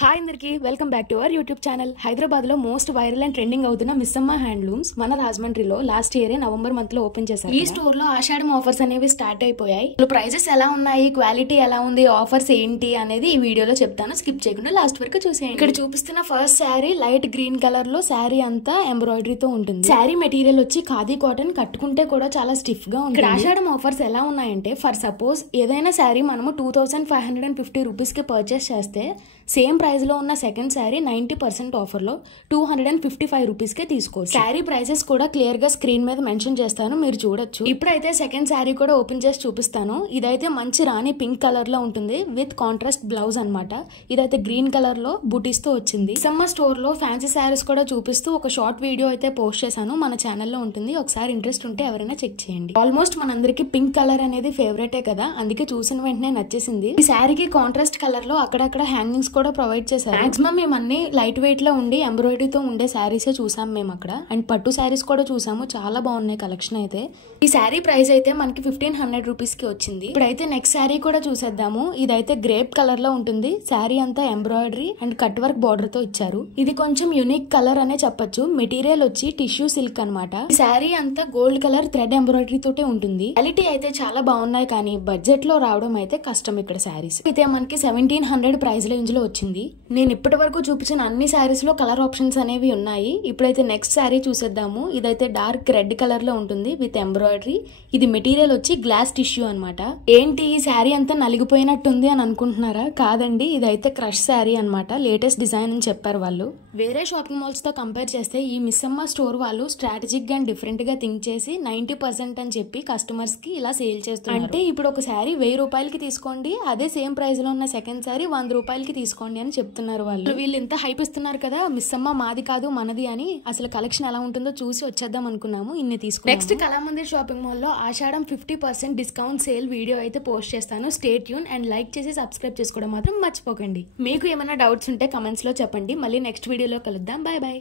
Hi అందరికి welcome back to our YouTube channel. Hyderabad లో most viral and trending అవుతున్న Missamma handlooms మన రాజమండ్రిలో లాస్ట్ ఇయర్ నవంబర్ మంత్ లో ఓపెన్ చేశారు. ఈ స్టోర్ లో ఆషాఢం ఆఫర్స్ అనేవి స్టార్ట్ అయిపోయాయి. ప్రైజెస్ ఎలా ఉన్నాయి, క్వాలిటీ ఎలా ఉంది, ఆఫర్స్ ఏంటి అనేది ఈ వీడియోలో చెప్తాను. స్కిప్ చేయకుండా లాస్ట్ వరకు చూసేయండి. ఇక్కడ చూపిస్తున్న first sari light green colour లో శారీ అంతా ఎంబ్రాయిడరీతో ఉంటుంది. శారీ మెటీరియల్ వచ్చి ఖాదీ కాటన్, కట్టుకుంటే కూడా చాలా స్టిఫ్ గా ఉంటుంది. ఇక్కడ ఆషాఢం ఆఫర్స్ ఎలా ఉన్నాయంటే, ఫర్ సపోజ్ ఏదైనా శారీ మనము 2550 రూపీస్ కి పర్చేస్ చేస్తే సేమ్ ప్రైస్ లో ఉన్న సెకండ్ శారీ 90% ఆఫర్ లో 255 రూపీస్ కే తీసుకోవచ్చు. శారీ ప్రైసెస్ కూడా క్లియర్ గా స్క్రీన్ మీద మెన్షన్ చేస్తాను, మీరు చూడొచ్చు. ఇప్పుడైతే సెకండ్ శారీ కూడా ఓపెన్ చేసి చూపిస్తాను. ఇదైతే మంచి రాణి పింక్ కలర్ లో ఉంటుంది విత్ కాంట్రాస్ట్ బ్లౌజ్ అన్నమాట. ఇదైతే గ్రీన్ కలర్ లో బూటీస్ తో వచ్చింది. సమ్మర్ స్టోర్ లో ఫ్యాన్సీ శారీస్ కూడా చూపిస్తూ ఒక షార్ట్ వీడియో అయితే పోస్ట్ చేశాను, మన ఛానల్లో ఉంటుంది. ఒకసారి ఇంట్రెస్ట్ ఉంటే ఎవరైనా చెక్ చేయండి. ఆల్మోస్ట్ మనందరికి పింక్ కలర్ అనేది ఫేవరెటే కదా, అందుకే చూసిన వెంటనే నచ్చేసింది. ఈ శారీకి కాంట్రాస్ట్ కలర్ లో అక్కడక్కడ హ్యాంగింగ్స్ కూడా ప్రొవైడ్ చేశారు. మాక్సిమం మేము అన్ని లైట్ వెయిట్ లో ఉండి ఎంబ్రాయిడరీతో ఉండే శారీస్ చూసాం మేము అక్కడ. అండ్ పట్టు శారీస్ కూడా చూసాము, చాలా బాగున్నాయి కలెక్షన్ అయితే. ఈ శారీ ప్రైస్ అయితే మనకి 1500 రూపీస్ కి వచ్చింది. ఇప్పుడైతే నెక్స్ట్ శారీ కూడా చూసేద్దాము. ఇదైతే గ్రేప్ కలర్ లో ఉంటుంది. శారీ అంతా embroidery and cut work border తో ఇచ్చారు. ఇది కొంచెం యూనిక్ కలర్ అనే చెప్పొచ్చు. మెటీరియల్ వచ్చి టిష్యూ సిల్క్ అనమాట. ఈ శారీ అంతా గోల్డ్ కలర్ థ్రెడ్ ఎంబ్రాయిడరీ తోటే ఉంటుంది. క్వాలిటీ అయితే చాలా బాగున్నాయి, కానీ బడ్జెట్ లో రావడం అయితే కష్టం. ఇక్కడ శారీస్ అయితే మనకి 1700 ప్రైస్ రేంజ్ లో వచ్చింది. నేను ఇప్పటి వరకు చూపించిన అన్ని శారీస్ లో కలర్ ఆప్షన్స్ అనేవి ఉన్నాయి. ఇప్పుడైతే నెక్స్ట్ శారీ చూసేద్దాము. ఇదైతే డార్క్ రెడ్ కలర్ లో ఉంటుంది విత్ ఎంబ్రాయిడరీ. ఇది మెటీరియల్ వచ్చి గ్లాస్ టిష్యూ అనమాట. ఏంటి ఈ శారీ అంతా నలిగిపోయినట్టుంది అని అనుకుంటున్నారా? కాదండి, ఇదైతే క్రష్ శారీ అనమాట. లేటెస్ట్ డిజైన్ అని చెప్పారు వాళ్ళు. వేరే షాపింగ్ మాల్స్ తో కంపేర్ చేస్తే ఈ మిస్సమ్మ స్టోర్ వాళ్ళు స్ట్రాటజిక్ గా అండ్ డిఫరెంట్ గా థింక్ చేసి 90% అని చెప్పి కస్టమర్స్ కి ఇలా సేల్ చేస్తారు. అంటే ఇప్పుడు ఒక శారీ 1000 రూపాయలకి తీసుకోండి, అదే సేమ్ ప్రైస్ లో ఉన్న సెకండ్ శారీ 100 రూపాయలకి తీసుకోండి అని చెప్తున్నారు వాళ్ళు. వీళ్ళు ఇంత హైప్ ఇస్తున్నారు కదా, మిస్సమ్మ మాది కాదు మనది అని. అసలు కలెక్షన్ ఎలా ఉంటుందో చూసి వచ్చేద్దాం అనుకున్నాము, ఇన్ని తీసుకున్నాము. నెక్స్ట్ కళామందిర్ షాపింగ్ మాల్ లో ఆషాఢం 50% డిస్కౌంట్ సేల్ వీడియో అయితే పోస్ట్ చేస్తాను. స్టే ట్యూన్ అండ్ లైక్ చేసి సబ్స్క్రైబ్ చేసుకోవడం మాత్రం మర్చిపోకండి. మీకు ఏమైనా డౌట్స్ ఉంటే కమెంట్స్ లో చెప్పండి. మళ్ళీ నెక్స్ట్ వీడియోలో కలుద్దాం. Bye bye.